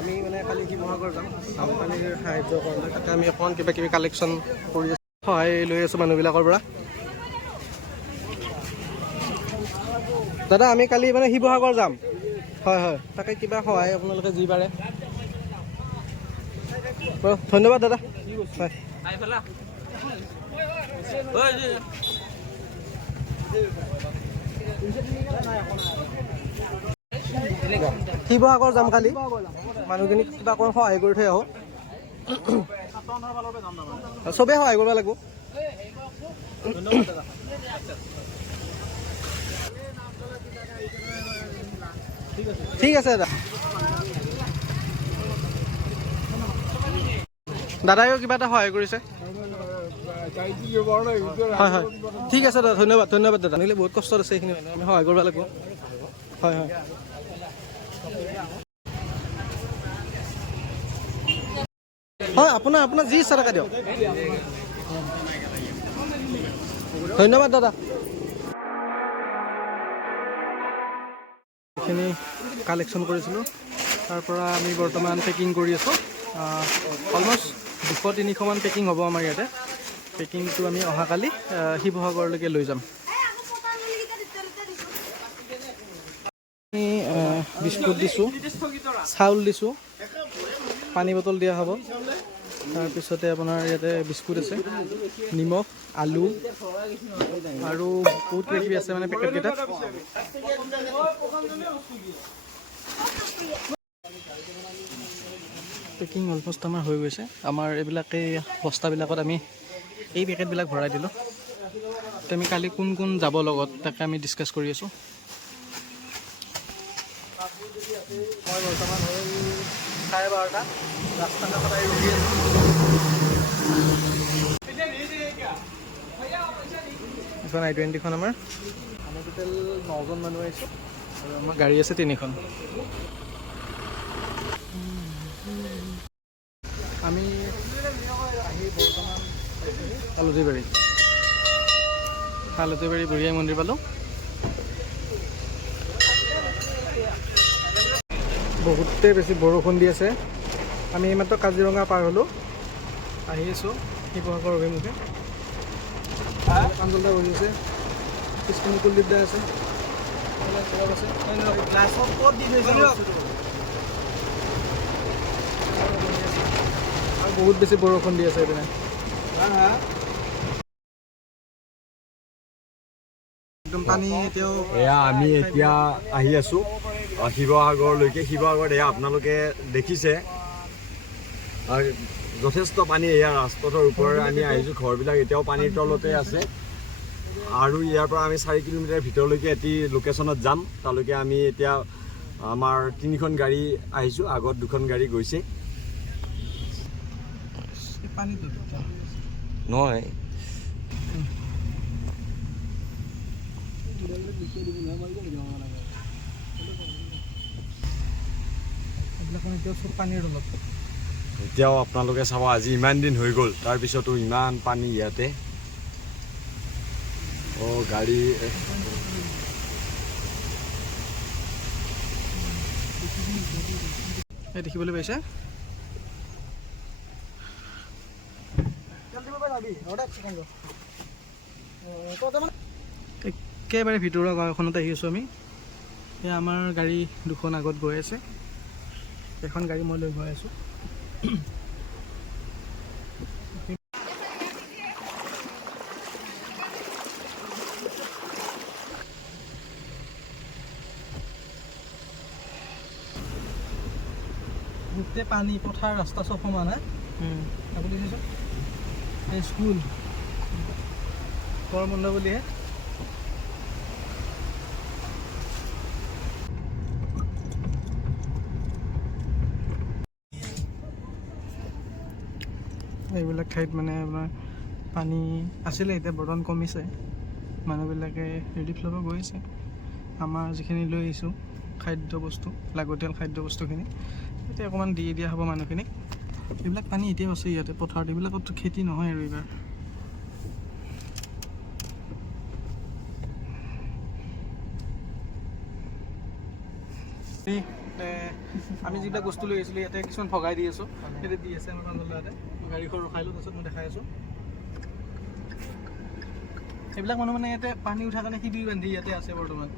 আমি মানে কালি শিৱসাগৰ যাম বানপানীৰ সাহায্য কাৰণে তাতে আমি অকণমান কিবা কিবি কালেকশ্যন কৰি আছোঁ সহায় লৈ আছোঁ মানুহবিলাকৰ পৰা দাদা আমি কালি মানে শিৱসাগৰ যাম হয় হয় তাকে কিবা সহায় আপোনালোকে যি পাৰে ধন্যবাদ দাদা হয় শিৱসাগৰ যাম কালি মানুহখিনিক কিবা অকণ সহায় কৰি থৈ আহোঁ চবেই সহায় কৰিব লাগিব ঠিক আছে দাদা দাদাইও কিবা এটা সহায় কৰিছে হয় হয় ঠিক আছে দাদা ধন্যবাদ ধন্যবাদ দাদা নিলে বহুত কষ্টত আছে এইখিনি মানুহ আমি সহায় কৰিব লাগিব হয় হয় হয় আপোনাৰ যি ইচ্ছা থাকে দিয়ক ধন্যবাদ দাদা এইখিনি কালেকশ্যন কৰিছিলোঁ তাৰ পৰা আমি বৰ্তমান পেকিং কৰি আছোঁ অলমষ্ট 200-300 মান পেকিং হ'ব আমাৰ ইয়াতে পেকিংটো আমি অহাকালি শিৱসাগৰলৈকে লৈ যাম আমি বিস্কুট দিছোঁ চাউল দিছোঁ পানী বটল দিয়া হ'ব তাৰপিছতে আপোনাৰ ইয়াতে বিস্কুট আছে নিমখ আলু আৰু বহুত কিবা কিবি আছে মানে পেকেটকেইটাত পেকিং অলমষ্ট আমাৰ হৈ গৈছে আমাৰ এইবিলাকে বস্তাবিলাকত আমি এই পেকেটবিলাক ভৰাই দিলোঁ তো আমি কালি কোন কোন যাব লগত তাকে আমি ডিছকাছ কৰি আছোঁ মই বৰ্তমান হ'ল 12:30 ৰাস্তা কাষত আহি ৰখি আছোঁ এখন I-20খন আমাৰ টোটেল 9জন মানুহ আহিছোঁ আৰু আমাৰ গাড়ী আছে 3খন আমি আহি বৰ্তমান হালধিবাৰী বুঢ়ীআই মন্দিৰ পালোঁ বহুতেই বেছি বৰষুণ দি আছে আমি এইমাত্ৰ কাজিৰঙা পাৰ হ'লোঁ আহি আছোঁ শিৱসাগৰ অভিমুখে পাঞ্জলদা বহি আছে পিছপিনি কুলদীপ দা আছে আৰু বহুত বেছি বৰষুণ দি আছে এইপিনে একদম পানী এতিয়াও এয়া আমি এতিয়া আহি আছোঁ শিৱসাগৰলৈকে শিৱসাগৰত এয়া আপোনালোকে দেখিছে যথেষ্ট পানী এয়া ৰাজপথৰ ওপৰেৰে আমি আহিছোঁ ঘৰবিলাক এতিয়াও পানীৰ তলতে আছে আৰু ইয়াৰ পৰা আমি 4 কিলোমিটাৰ ভিতৰলৈকে এটি লোকেশ্যনত যাম তালৈকে আমি এতিয়া আমাৰ 3খন গাড়ী আহিছোঁ আগত 2খন গাড়ী গৈছে নহয় এতিয়াও আপোনালোকে চাব আজি ইমান দিন হৈ গ'ল তাৰপিছতো ইমান পানী ইয়াতে গাড়ী দেখিবলৈ পাইছে একেবাৰে ভিতৰুৱা গাঁও এখনত আহি আছোঁ আমি এয়া আমাৰ গাড়ী 2খন আগত গৈ আছে এখন গাড়ী মই লৈ গৈ আছোঁ গোটেই পানী পথাৰ ৰাস্তা চব সমান আপুনি চাইছোঁ এই স্কুল গৰম বন্ধ বুলিহে এইবিলাক ঠাইত মানে আপোনাৰ পানী আছিলে এতিয়া বৰ্তমান কমিছে মানুহবিলাকে ৰিলিফ ল'ব গৈছে আমাৰ যিখিনি লৈ আহিছোঁ খাদ্য বস্তু লাগতিয়াল খাদ্য বস্তুখিনি এতিয়া অকণমান দি দিয়া হ'ব মানুহখিনিক এইবিলাক পানী এতিয়াও আছে ইয়াতে পথাৰত এইবিলাকতো খেতি নহয় আৰু এইবাৰ আমি যিবিলাক বস্তু লৈ আহিছিলোঁ ইয়াতে কিছুমান ভগাই দি আছোঁ, ইয়াতে দি আছে আমাৰ মানুহৰ ইয়াতে। গাড়ীখন ৰখাই লওঁ, তাৰপিছত মই দেখাই আছোঁ। এইবিলাক মানুহ মানে ইয়াতে পানী উঠাৰ কাৰণে শিবিৰ বান্ধি ইয়াতে আছে বৰ্তমান।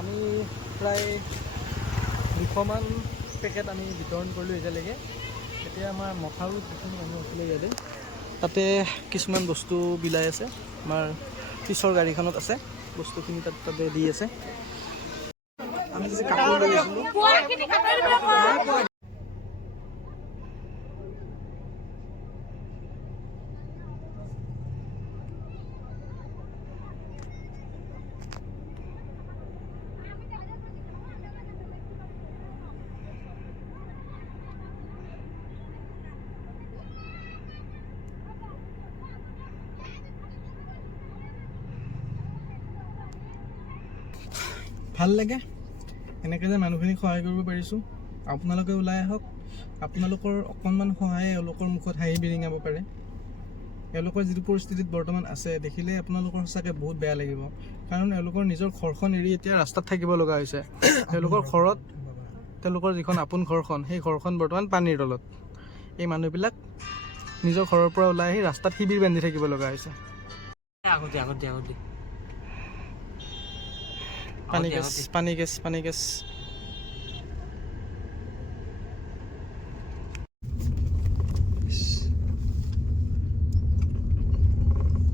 আমি প্ৰায় 200মান পেকেট আমি বিতৰণ কৰিলোঁ এতিয়ালৈকে। এতিয়া আমাৰ মথাউৰি যিখিনি মানুহ আছিলে ইয়াতে, তাতে কিছুমান বস্তু বিলাই আছে। আমাৰ পিছৰ গাড়ীখনত আছে বস্তুখিনি, তাতে দি আছে। আমি যে কাপোৰ লৈ আহিছিলোঁ, ভাল লাগে এনেকৈ যে মানুহখিনিক সহায় কৰিব পাৰিছোঁ। আপোনালোকে ওলাই আহক, আপোনালোকৰ অকণমান সহায়ে এওঁলোকৰ মুখত হাঁহি বিৰিঙাব পাৰে। এওঁলোকৰ যিটো পৰিস্থিতিত বৰ্তমান আছে দেখিলে আপোনালোকৰ সঁচাকৈ বহুত বেয়া লাগিব, কাৰণ এওঁলোকৰ নিজৰ ঘৰখন এৰি এতিয়া ৰাস্তাত থাকিব লগা হৈছে। তেওঁলোকৰ ঘৰত, তেওঁলোকৰ যিখন আপোন ঘৰখন, সেই ঘৰখন বৰ্তমান পানীৰ তলত। এই মানুহবিলাক নিজৰ ঘৰৰ পৰা ওলাই আহি ৰাস্তাত শিবিৰ বান্ধি থাকিব লগা হৈছে। পানী গেছ, পানী গেছ, পানী গেছ।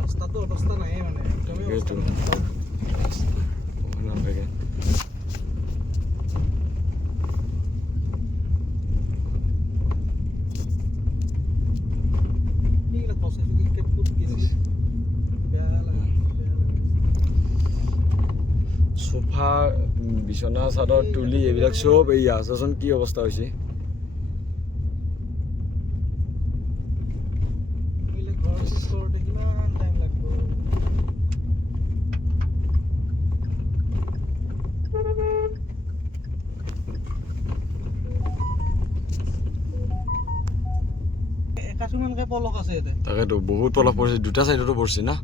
ৰাস্তাটো অৱস্থা নাই মানে, একদমেই অৱস্থা নাই। সোফা, বিছনা চাদৰ, তুলি এইবিলাক চব এয়া আছোচোন কি অৱস্থা হৈছে। পলস আছে ইয়াতে, তাকেতো বহুত পলস পৰিছে, দুটা চাইডতো পৰিছে না।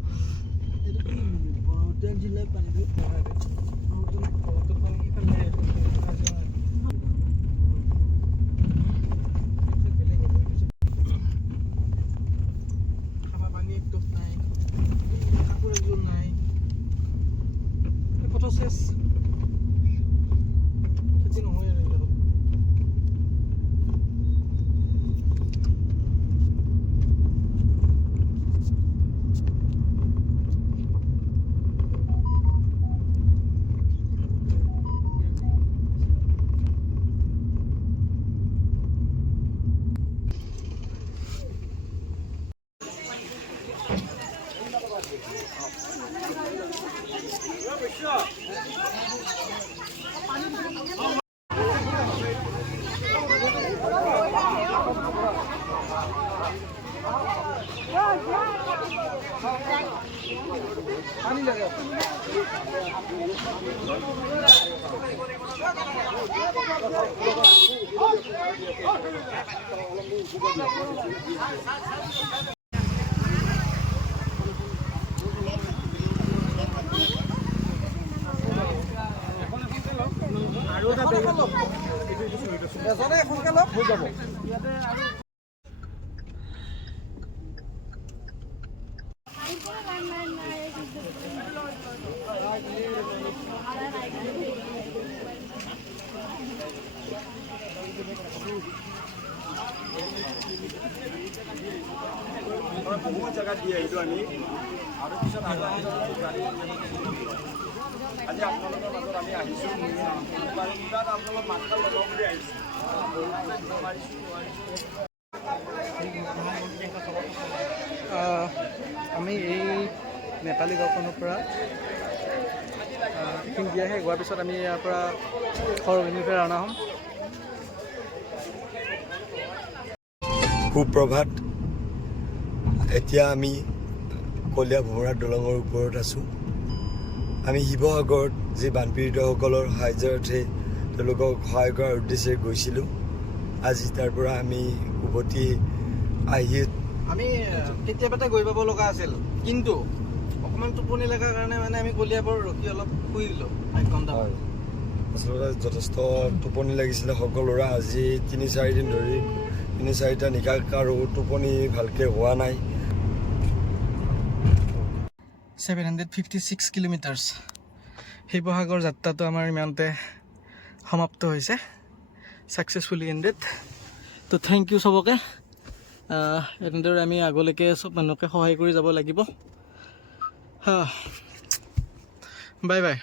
বহুত জায়গা দিয়ে এইটো আমি আৰু পিছত আজি আপোনালোকৰ মাজত আমি আহিছোঁ, আপোনালোক মাত্ৰ লগাব বুলি আহিছোঁ। আমি এই নেপালী গাঁওখনৰ পৰা টিফিন দিয়া শেষ হোৱাৰ পিছত আমি ইয়াৰ পৰা ঘৰ অভিমুখে ৰাওনা হ'ম। সুপ্ৰভাত। এতিয়া আমি কলীয়া ভোমোৰা দলঙৰ ওপৰত আছোঁ। আমি শিৱসাগৰত যি বানপীড়িতসকলৰ সাহাৰ্যাৰ্থে তেওঁলোকক সহায় কৰাৰ উদ্দেশ্যে গৈছিলোঁ। আজি তাৰ পৰা আমি উভতি আহি আমি কেতিয়াবাতে গৈ পাব লগা আছিল, কিন্তু অকণমান টোপনি লগাৰ কাৰণে মানে আমি কলিয়াবৰ ৰখি অলপ শুই দিলোঁ 1 ঘণ্টা। আচলতে যথেষ্ট টোপনি লাগিছিলে সকলোৰে। আজি 3-4 দিন ধৰি 3-4টা নিশা কাৰো টোপনি ভালকৈ হোৱা নাই। 756 কিলোমিটাৰ্ছ শিৱসাগৰ যাত্ৰাটো আমাৰ ইমানতে সমাপ্ত হৈছে, ছাকচেছফুলি এণ্ডেড। তো থেংক ইউ চবকে। এনেদৰে আমি আগলৈকে চব মানুহকে সহায় কৰি যাব লাগিব। Bye bye.